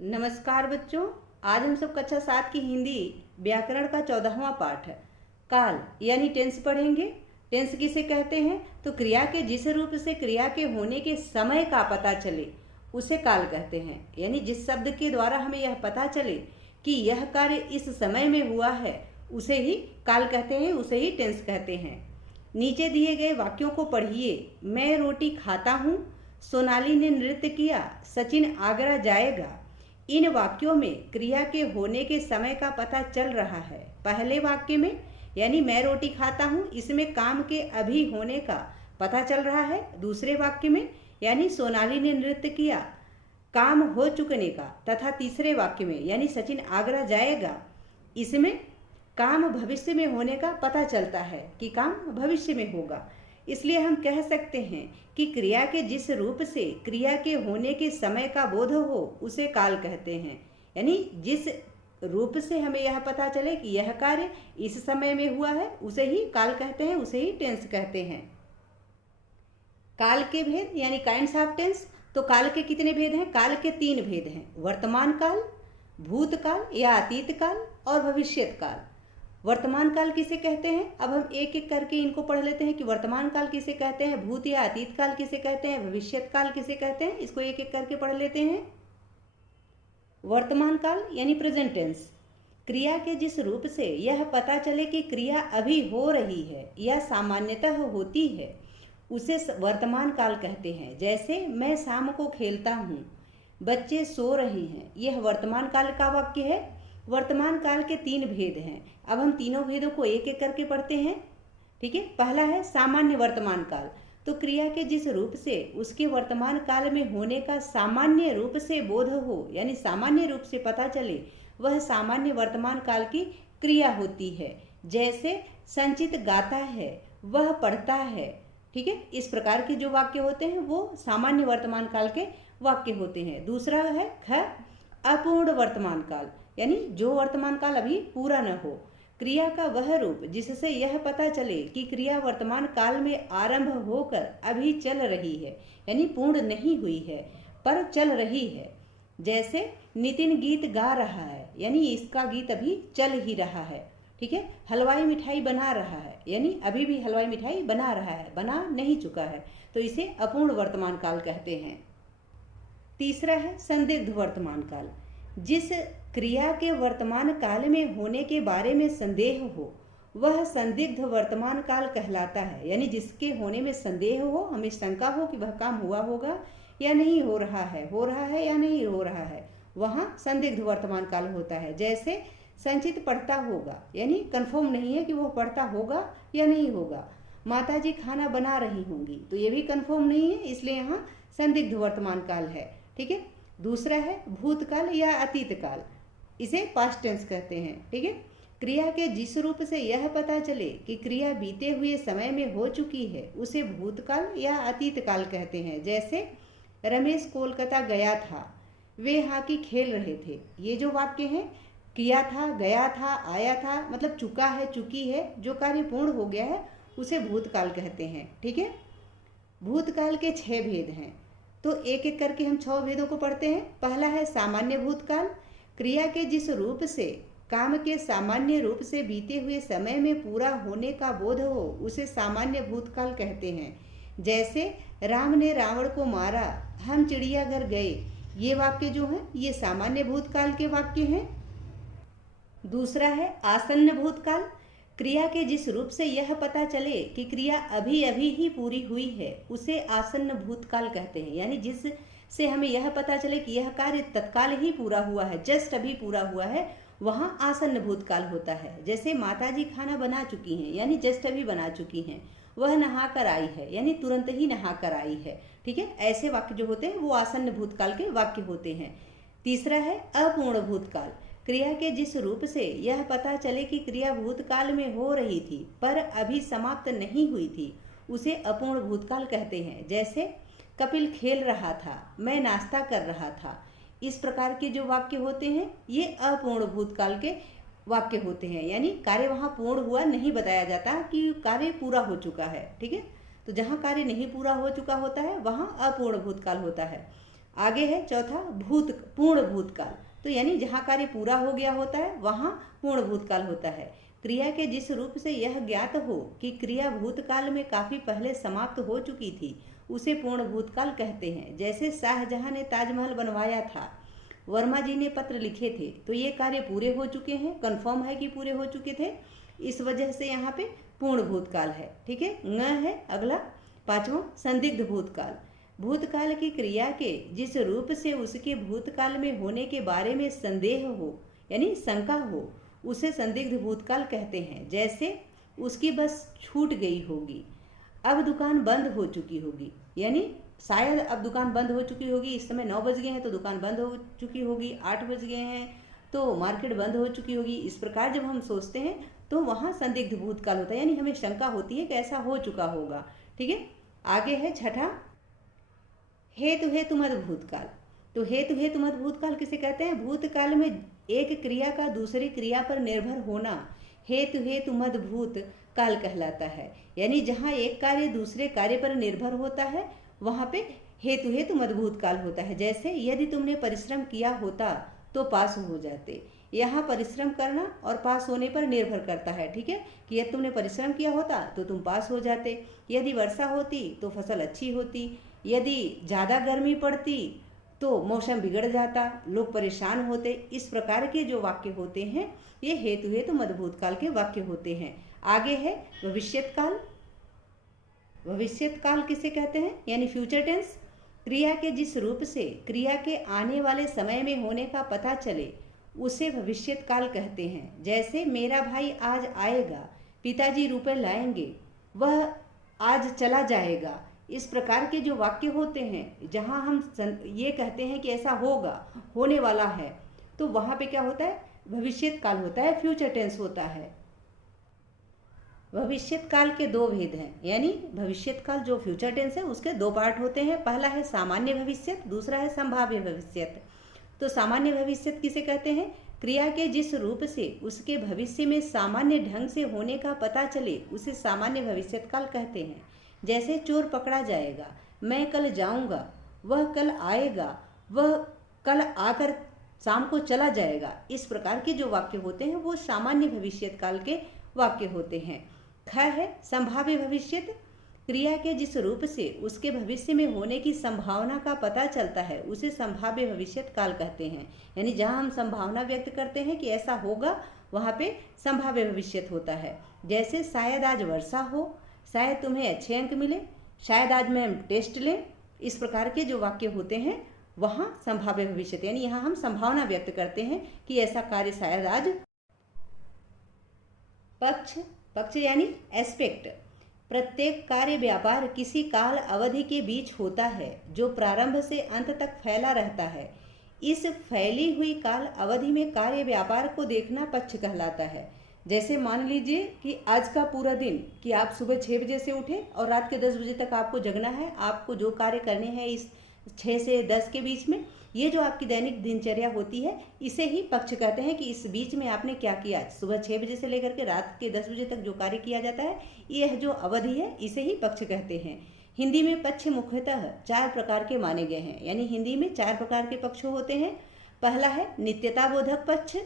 नमस्कार बच्चों। आज हम सब कक्षा 7 की हिंदी व्याकरण का 14वां पाठ है काल यानी टेंस पढ़ेंगे। टेंस किसे कहते हैं? तो क्रिया के जिस रूप से क्रिया के होने के समय का पता चले उसे काल कहते हैं। यानी जिस शब्द के द्वारा हमें यह पता चले कि यह कार्य इस समय में हुआ है उसे ही काल कहते हैं, उसे ही टेंस कहते हैं। नीचे दिए गए वाक्यों को पढ़िए। मैं रोटी खाता हूँ, सोनाली ने नृत्य किया, सचिन आगरा जाएगा। इन वाक्यों में क्रिया के होने के समय का पता चल रहा है। पहले वाक्य में यानी मैं रोटी खाता हूँ, इसमें काम के अभी होने का पता चल रहा है। दूसरे वाक्य में यानी सोनाली ने नृत्य किया, काम हो चुकने का। तथा तीसरे वाक्य में यानी सचिन आगरा जाएगा, इसमें काम भविष्य में होने का पता चलता है कि काम भविष्य में होगा। इसलिए हम कह सकते हैं कि क्रिया के जिस रूप से क्रिया के होने के समय का बोध हो उसे काल कहते हैं। यानी जिस रूप से हमें यह पता चले कि यह कार्य इस समय में हुआ है उसे ही काल कहते हैं, उसे ही टेंस कहते हैं। काल के भेद यानी काइंड्स ऑफ टेंस। तो काल के कितने भेद हैं? काल के 3 भेद हैं, वर्तमान काल, भूतकाल या अतीत काल और भविष्यत काल। वर्तमान काल किसे कहते हैं? अब हम एक एक करके इनको पढ़ लेते हैं कि वर्तमान काल किसे कहते हैं, भूत या अतीत काल किसे कहते हैं, भविष्यत काल किसे कहते हैं। इसको एक एक करके पढ़ लेते हैं। वर्तमान काल यानी प्रेजेंट टेंस। क्रिया के जिस रूप से यह पता चले कि क्रिया अभी हो रही है या सामान्यतः होती है उसे वर्तमान काल कहते हैं। जैसे मैं शाम को खेलता हूँ, बच्चे सो रहे हैं, यह वर्तमान काल का वाक्य है। वर्तमान काल के 3 भेद हैं। अब हम तीनों भेदों को एक एक करके पढ़ते हैं। ठीक है। पहला है सामान्य वर्तमान काल। तो क्रिया के जिस रूप से उसके वर्तमान काल में होने का सामान्य रूप से बोध हो यानी सामान्य रूप से पता चले वह सामान्य वर्तमान काल की क्रिया होती है। जैसे संचित गाता है, वह पढ़ता है। ठीक है। इस प्रकार के जो वाक्य होते हैं वो सामान्य वर्तमान काल के वाक्य होते हैं। दूसरा है ख अपूर्ण वर्तमान काल यानी जो वर्तमान काल अभी पूरा न हो। क्रिया का वह रूप जिससे यह पता चले कि क्रिया वर्तमान काल में आरंभ होकर अभी चल रही है यानी पूर्ण नहीं हुई है पर चल रही है। जैसे नितिन गीत गा रहा है यानी इसका गीत अभी चल ही रहा है। ठीक है। हलवाई मिठाई बना रहा है यानी अभी भी हलवाई मिठाई बना रहा है, बना नहीं चुका है। तो इसे अपूर्ण वर्तमान काल कहते हैं। तीसरा है संदिग्ध वर्तमान काल। जिस क्रिया के वर्तमान काल में होने के बारे में संदेह हो वह संदिग्ध वर्तमान काल कहलाता है। यानी जिसके होने में संदेह हो, हमें शंका हो कि वह काम हुआ होगा या नहीं हो रहा है या नहीं हो रहा है, वहाँ संदिग्ध वर्तमान काल होता है। जैसे संचित पढ़ता होगा यानी कंफर्म नहीं है कि वह पढ़ता होगा या नहीं होगा। माताजी खाना बना रही होंगी, तो ये भी कंफर्म नहीं है, इसलिए यहाँ संदिग्ध वर्तमान काल है। ठीक है। दूसरा है भूतकाल या अतीत काल, इसे पास्ट टेंस कहते हैं। ठीक है। क्रिया के जिस रूप से यह पता चले कि क्रिया बीते हुए समय में हो चुकी है उसे भूतकाल या अतीत काल कहते हैं। जैसे रमेश कोलकाता गया था, वे हॉकी खेल रहे थे। ये जो वाक्य है किया था, गया था, आया था, मतलब चुका है, चुकी है, जो कार्य पूर्ण हो गया है उसे भूतकाल कहते हैं। ठीक है। भूतकाल के 6 भेद हैं। तो एक एक करके हम 6 भेदों को पढ़ते हैं। पहला है सामान्य भूतकाल। क्रिया के जिस रूप से काम के सामान्य रूप से बीते हुए समय में पूरा होने का बोध हो उसे सामान्य भूतकाल कहते हैं। जैसे राम ने रावण को मारा, हम चिड़ियाघर गए। ये वाक्य जो हैं ये सामान्य भूतकाल के वाक्य हैं। दूसरा है आसन्न भूतकाल। क्रिया के जिस रूप से यह पता चले कि क्रिया अभी अभी ही पूरी हुई है उसे आसन्न भूतकाल कहते हैं। यानी जिससे हमें यह पता चले कि यह कार्य तत्काल ही पूरा हुआ है, जस्ट अभी पूरा हुआ है, वहाँ आसन्न भूतकाल होता है। जैसे माताजी खाना बना चुकी हैं यानी जस्ट अभी बना चुकी हैं, वह नहा कर आई है यानी तुरंत ही नहा कर आई है। ठीक है। ऐसे वाक्य जो होते हैं वो आसन्न भूतकाल के वाक्य होते हैं। तीसरा है अपूर्ण भूतकाल। क्रिया के जिस रूप से यह पता चले कि क्रिया भूतकाल में हो रही थी पर अभी समाप्त नहीं हुई थी उसे अपूर्ण भूतकाल कहते हैं। जैसे कपिल खेल रहा था, मैं नाश्ता कर रहा था। इस प्रकार के जो वाक्य होते हैं ये अपूर्ण भूतकाल के वाक्य होते हैं। यानी कार्य वहाँ पूर्ण हुआ नहीं बताया जाता कि कार्य पूरा हो चुका है। ठीक है। तो जहाँ कार्य नहीं पूरा हो चुका होता है वहाँ अपूर्ण भूतकाल होता है। आगे है चौथा पूर्ण भूतकाल। तो यानी जहाँ कार्य पूरा हो गया होता है वहाँ पूर्ण भूतकाल होता है। क्रिया के जिस रूप से यह ज्ञात हो कि क्रिया भूतकाल में काफी पहले समाप्त हो चुकी थी उसे पूर्ण भूतकाल कहते हैं। जैसे शाहजहां ने ताजमहल बनवाया था, वर्मा जी ने पत्र लिखे थे, तो ये कार्य पूरे हो चुके हैं, कंफर्म है कि पूरे हो चुके थे, इस वजह से यहाँ पे पूर्ण भूतकाल है। ठीक है, न है अगला पांचवा संदिग्ध भूतकाल। भूतकाल की क्रिया के जिस रूप से उसके भूतकाल में होने के बारे में संदेह हो यानी शंका हो उसे संदिग्ध भूतकाल कहते हैं। जैसे उसकी बस छूट गई होगी, अब दुकान बंद हो चुकी होगी, यानी शायद अब दुकान बंद हो चुकी होगी, इस समय 9 बज गए हैं तो दुकान बंद हो चुकी होगी, 8 बज गए हैं तो मार्केट बंद हो चुकी होगी। इस प्रकार जब हम सोचते हैं तो वहाँ संदिग्ध भूतकाल होता है, यानी हमें शंका होती है कि ऐसा हो चुका होगा। ठीक है, आगे है छठा हेतु मद भूतकाल। तो हेतु मद भूतकाल किसे कहते हैं? भूतकाल में एक क्रिया का दूसरी क्रिया पर निर्भर होना हेतु मद भूतकाल कहलाता है। यानी जहाँ एक कार्य दूसरे कार्य पर निर्भर होता है वहाँ पे हेतु मद भूतकाल होता है। जैसे यदि तुमने परिश्रम किया होता तो पास हो जाते, यहाँ परिश्रम करना और पास होने पर निर्भर करता है। ठीक है, कि यदि तुमने परिश्रम किया होता तो तुम पास हो जाते, यदि वर्षा होती तो फसल अच्छी होती, यदि ज़्यादा गर्मी पड़ती तो मौसम बिगड़ जाता, लोग परेशान होते। इस प्रकार के जो वाक्य होते हैं ये हेतु मद भूतकाल के वाक्य होते हैं। आगे है भविष्यत काल। भविष्यत काल किसे कहते हैं? यानी फ्यूचर टेंस। क्रिया के जिस रूप से क्रिया के आने वाले समय में होने का पता चले उसे भविष्यत काल कहते हैं। जैसे मेरा भाई आज आएगा, पिताजी रुपए लाएंगे, वह आज चला जाएगा। इस प्रकार के जो वाक्य होते हैं जहाँ हम ये कहते हैं कि ऐसा होगा, होने वाला है, तो वहाँ पे क्या होता है? भविष्यत काल होता है, फ्यूचर टेंस होता है। भविष्यत काल के दो भेद हैं, यानी भविष्यत काल जो फ्यूचर टेंस है उसके दो पार्ट होते हैं। पहला है सामान्य भविष्यत, दूसरा है संभाव्य भविष्यत। तो सामान्य भविष्यत किसे कहते हैं? क्रिया के जिस रूप से उसके भविष्य में सामान्य ढंग से होने का पता चले उसे सामान्य भविष्यत काल कहते हैं। जैसे चोर पकड़ा जाएगा, मैं कल जाऊंगा, वह कल आएगा, वह कल आकर शाम को चला जाएगा। इस प्रकार के जो वाक्य होते हैं वो सामान्य भविष्यत काल के वाक्य होते हैं। ख है संभाव्य भविष्यत। क्रिया के जिस रूप से उसके भविष्य में होने की संभावना का पता चलता है उसे संभाव्य भविष्यत काल कहते हैं। यानी जहाँ हम संभावना व्यक्त करते हैं कि ऐसा होगा वहाँ पे संभाव्य भविष्यत होता है। जैसे शायद आज वर्षा हो, शायद तुम्हें अच्छे अंक मिले, शायद आज मैम टेस्ट लें। इस प्रकार के जो वाक्य होते हैं वहाँ संभाव्य भविष्यत, यानी यहाँ हम संभावना व्यक्त करते हैं कि ऐसा कार्य शायद आज। पक्ष यानी एस्पेक्ट। प्रत्येक कार्य व्यापार किसी काल अवधि के बीच होता है जो प्रारंभ से अंत तक फैला रहता है। इस फैली हुई काल अवधि में कार्य व्यापार को देखना पक्ष कहलाता है। जैसे मान लीजिए कि आज का पूरा दिन कि आप सुबह 6 बजे से उठे और रात के 10 बजे तक आपको जगना है, आपको जो कार्य करने हैं इस 6 से 10 के बीच में, ये जो आपकी दैनिक दिनचर्या होती है इसे ही पक्ष कहते हैं कि इस बीच में आपने क्या किया। सुबह 6 बजे से लेकर के रात के 10 बजे तक जो कार्य किया जाता है यह जो अवधि है इसे ही पक्ष कहते हैं। हिंदी में पक्ष मुख्यतः 4 प्रकार के माने गए हैं, यानी हिंदी में 4 प्रकार के पक्ष होते हैं। पहला है नित्यताबोधक पक्ष।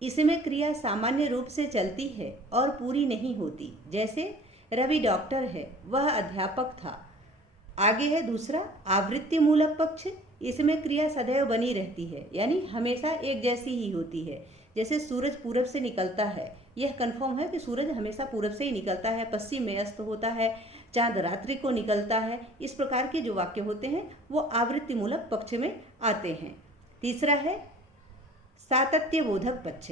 इसमें क्रिया सामान्य रूप से चलती है और पूरी नहीं होती। जैसे रवि डॉक्टर है, वह अध्यापक था। आगे है दूसरा आवृत्ति मूलक पक्ष। इसमें क्रिया सदैव बनी रहती है, यानी हमेशा एक जैसी ही होती है। जैसे सूरज पूरब से निकलता है, यह कंफर्म है कि सूरज हमेशा पूरब से ही निकलता है, पश्चिम में अस्त होता है, चांद रात्रि को निकलता है। इस प्रकार के जो वाक्य होते हैं वो आवृत्ति मूलक पक्ष में आते हैं। तीसरा है सातत्य बोधक पक्ष।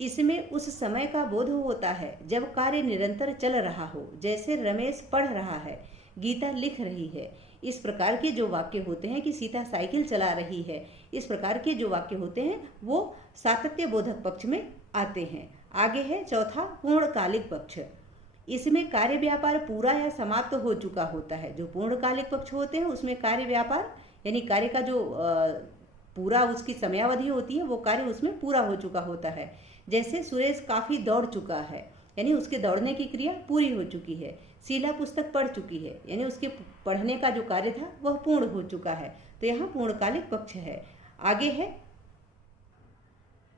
इसमें उस समय का बोध होता है जब कार्य निरंतर चल रहा हो। जैसे रमेश पढ़ रहा है, गीता लिख रही है। इस प्रकार के जो वाक्य होते हैं कि सीता साइकिल चला रही है, इस प्रकार के जो वाक्य होते हैं वो सातत्य बोधक पक्ष में आते हैं। आगे है चौथा पूर्णकालिक पक्ष। इसमें कार्य व्यापार पूरा या समाप्त हो चुका होता है। जो पूर्णकालिक पक्ष होते हैं उसमें कार्य व्यापार यानी कार्य का जो पूरा उसकी समयावधि होती है वो कार्य उसमें पूरा हो चुका होता है। जैसे सुरेश काफ़ी दौड़ चुका है, यानी उसके दौड़ने की क्रिया पूरी हो चुकी है। शीला पुस्तक पढ़ चुकी है, यानी उसके पढ़ने का जो कार्य था वह पूर्ण हो चुका है। तो यहाँ पूर्णकालिक पक्ष है। आगे है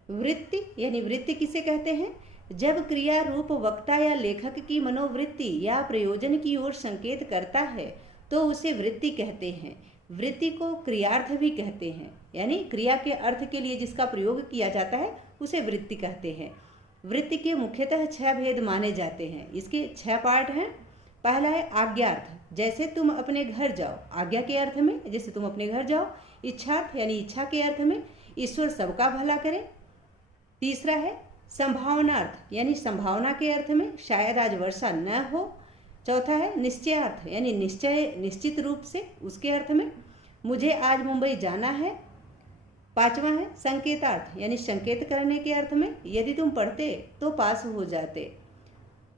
वृत्ति, यानी वृत्ति किसे कहते हैं? जब क्रिया रूप वक्ता या लेखक की मनोवृत्ति या प्रयोजन की ओर संकेत करता है तो उसे वृत्ति कहते हैं। वृत्ति को क्रियार्थ भी कहते हैं, यानी क्रिया के अर्थ के लिए जिसका प्रयोग किया जाता है उसे वृत्ति कहते हैं। वृत्ति के मुख्यतः 6 भेद माने जाते हैं। इसके 6 पार्ट हैं। पहला है आज्ञार्थ, जैसे तुम अपने घर जाओ, आज्ञा के अर्थ में, जैसे तुम अपने घर जाओ। इच्छार्थ, यानी इच्छा के अर्थ में, ईश्वर सबका भला करे। तीसरा है संभावनार्थ, यानी संभावना के अर्थ में, शायद आज वर्षा न हो। चौथा है निश्चयार्थ, यानी निश्चय, निश्चित रूप से, उसके अर्थ में, मुझे आज मुंबई जाना है। पांचवा है संकेतार्थ, यानी संकेत करने के अर्थ में, यदि तुम पढ़ते तो पास हो जाते।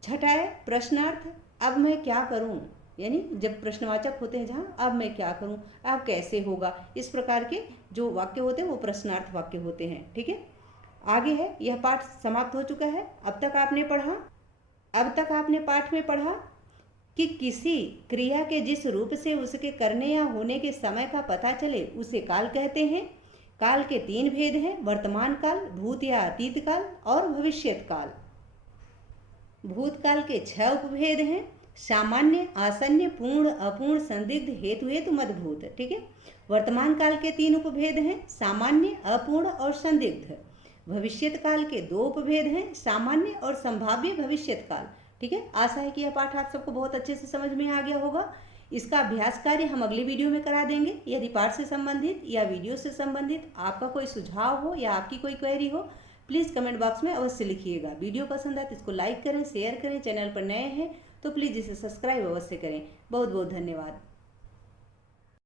छठा है प्रश्नार्थ, अब मैं क्या करूं, यानी जब प्रश्नवाचक होते हैं जहाँ, अब मैं क्या करूं, अब कैसे होगा, इस प्रकार के जो वाक्य होते हैं वो प्रश्नार्थ वाक्य होते हैं। ठीक है, आगे है, यह पाठ समाप्त हो चुका है। अब तक आपने पाठ में पढ़ा कि किसी क्रिया के जिस रूप से उसके करने या होने के समय का पता चले उसे काल कहते हैं। काल के 3 भेद हैं, वर्तमान काल, भूत या अतीत काल और भविष्यत काल। भूतकाल के 6 उपभेद हैं, सामान्य, आसन्न, पूर्ण, अपूर्ण, संदिग्ध, हेतु मदभूत। ठीक है, वर्तमान काल के 3 उपभेद हैं, सामान्य, अपूर्ण और संदिग्ध। भविष्यत काल के 2 उपभेद हैं, सामान्य और संभाव्य भविष्यत काल। ठीक है, आशा है कि यह पाठ आप सबको बहुत अच्छे से समझ में आ गया होगा। इसका अभ्यास कार्य हम अगली वीडियो में करा देंगे। यदि पाठ से संबंधित या वीडियो से संबंधित आपका कोई सुझाव हो या आपकी कोई क्वेरी हो, प्लीज़ कमेंट बॉक्स में अवश्य लिखिएगा। वीडियो पसंद आए तो इसको लाइक करें, शेयर करें। चैनल पर नए हैं तो प्लीज़ इसे सब्सक्राइब अवश्य करें। बहुत बहुत धन्यवाद।